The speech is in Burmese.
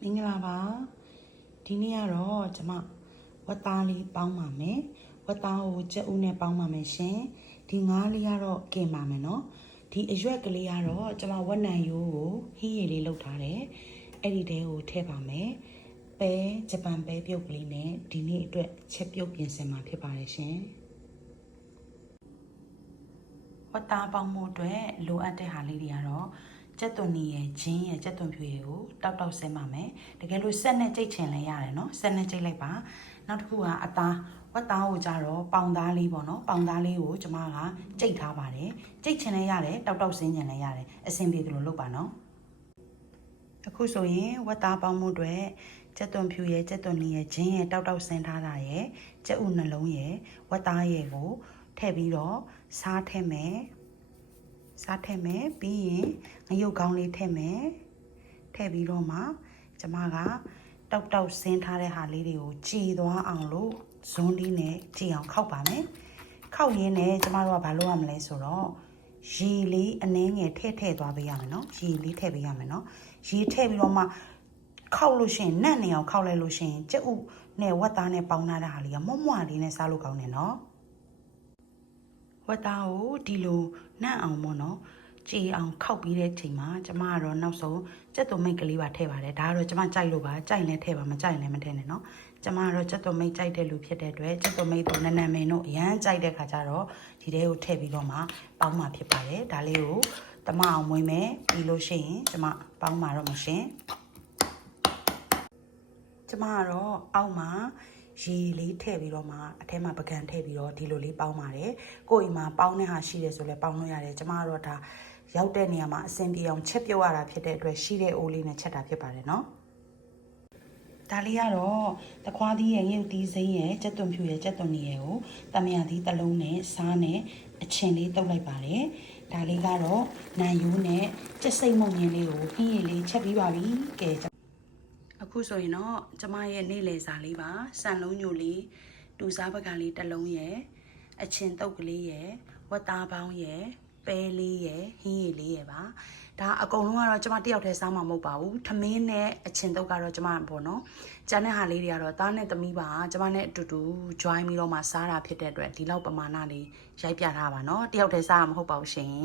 မင်္ဂလာပါဒီနေ့ကတော့ကျမဝတ်သားလေးပေါင်းပါမယ်ဝတ်သားကိုကြက်ဥနဲ့ပေါင်းပါမယ်ရှင်ဒီငါးလေးကတော့กินပါမယ်เนาะဒီအရွက်ကလေးကတော့ကျမဝက်နံရိုးကိုဟင်းရည်လေးလုပ်ထားတယ်အဲ့ဒီတဲကိုထည့်ပါမယ်ပဲဂျပန်ပဲပြုတ်ကလေးနဲ့ဒီနေ့အတွက်ချက်ပြုတ်ပြင်ဆင်มาဖြစ်ပါတယ်ရှင်ဝတ်သားပေါင်းမှုအတွက်လိုအပ်တဲ့ဟာလေးတွေကတော့ ကြက်သွန်နီရဲ့ဂျင်းရဲ့ကြက်သွန်ဖြူရဲ့ကိုတောက်တောက်ဆင်းပါမယ်တကယ်လို့ဆက်နဲ့ကြိတ်ချင်လည်းရတယ်နော်ဆက်နဲ့ကြိတ်လိုက်ပါနောက်တစ်ခုကအသားဝက်သားကိုကြတော့ပေါင်သားလေးပေါ့နော်ပေါင်သားလေးကိုကျမကကြိတ်ထားပါတယ်ကြိတ်ချင်လည်းရတယ်တောက်တောက်ဆင်းချင်လည်းရတယ်အဆင်ပြေတယ်လို့လုပ်ပါနော်အခုဆိုရင်ဝက်သားပေါင်းမှုတွေကြက်သွန်ဖြူရဲ့ကြက်သွန်နီရဲ့ဂျင်းရဲ့တောက်တောက်ဆင်းထားတာရဲ့ကြက်ဥနှလုံးရဲ့ဝက်သားရဲ့ကိုထည့်ပြီးတော့စားထည့်မယ် စားထည့်မယ်ပြီးရင်ငရုတ်ကောင်းလေးထည့်မယ်ထည့်ပြီးတော့မှကျမကတောက်တောက်ဆင်းထားတဲ့ဟာလေးတွေကိုကြည်သွားအောင်လို့ဇွန်းလေးနဲ့ကြည်အောင်ခောက်ပါမယ်ခောက်ရင်းနဲ့ကျမတို့ကဘာလုပ်ရမလဲဆိုတော့ရေလေးအနှင်းငယ်ထည့်ထည့်သွားပေးရမယ်နော်ရေလေးထည့်ပေးရမယ်နော်ရေထည့်ပြီးတော့မှခောက်လို့ရှိရင်နတ်နေအောင်ခောက်လိုက်လို့ရှိရင်ကြက်ဥနဲ့ဝက်သားနဲ့ပေါင်းထားတဲ့ဟာလေးကမွတ်မွလေးနဲ့စားလို့ကောင်းတယ်နော် ဝက်သားကိုဒီလိုနှံ့အောင်ပေါ့နော်ကြည်အောင်ခောက်ပြီးတဲ့ချိန်မှာကျမကတော့နောက်ဆုံးကြက်သွန်မိတ်ကလေးပါထည့်ပါတယ်ဒါကတော့ကျမကြိုက်လို့ပါကြိုက်လည်းထည့်ပါမကြိုက်လည်းမထည့်နဲ့နော်ကျမကတော့ကြက်သွန်မိတ်ကြိုက်တဲ့လူဖြစ်တဲ့အတွက်ကြက်သွန်မိတ်တို့နန်းနန်းမင်းတို့အရန်ကြိုက်တဲ့ခါကျတော့ဒီထဲကိုထည့်ပြီးတော့မှပေါင်းမှာဖြစ်ပါတယ်ဒါလေးကိုတမအောင်မွေးမယ်ပြီးလို့ရှိရင်ကျမပေါင်းမှာတော့မရှင်ကျမကတော့အောက်မှာ ရေလေးထည့်ပြီးတော့မှအထဲမှာပကံထည့်ပြီးတော့ဒီလိုလေးပေါင်းပါတယ်ကိုယ်အိမ်မှာပေါင်းတဲ့ဟာရှိတယ်ဆိုလဲပေါင်းလို့ရတယ်ကျမကတော့ဒါရောက်တဲ့နေရာမှာအဆင်ပြေအောင်ချက်ပြုတ်ရတာဖြစ်တဲ့အတွက်ရှိတဲ့အိုးလေးနဲ့ချက်တာဖြစ်ပါတယ်နော်ဒါလေးကတော့တခွားသီးရဲ့ငရုတ်သီးစိမ်းရဲ့ကြက်သွန်ဖြူရဲ့ကြက်သွန်နီရဲ့ကိုတမယာသီးတစ်လုံးနဲ့စားနဲ့အချင်လေးတုပ်လိုက်ပါတယ်ဒါလေးကတော့နံယူးနဲ့ကြက်စိတ်မုံငင်းလေးကိုဟင်းရည်လေးချက်ပြီးပါပြီကဲ အခုဆိုရင်တော့ကျမရဲ့နေ့လည်စာလေးပါစံလုံးညိုလေးတူစားပကံလေးတစ်လုံးရယ်အချင်တုပ်ကလေးရယ်ဝတ်သားပေါင်းရယ်ပဲလေးရယ်ဟင်းရည်လေးရယ်ပါဒါအကုန်လုံးကတော့ကျမတယောက်တည်းစားမှာမဟုတ်ပါဘူးထမင်းနဲ့အချင်တုပ်ကတော့ကျမပေါ့နော်ကျန်တဲ့ဟာလေးတွေကတော့သားနဲ့သမီးပါကျမနဲ့အတူတူ join ပြီးတော့မှစားတာဖြစ်တဲ့အတွက်ဒီလောက်ပမာဏလေးရိုက်ပြထားပါနော်တယောက်တည်းစားမှာမဟုတ်ပါဘူးရှင်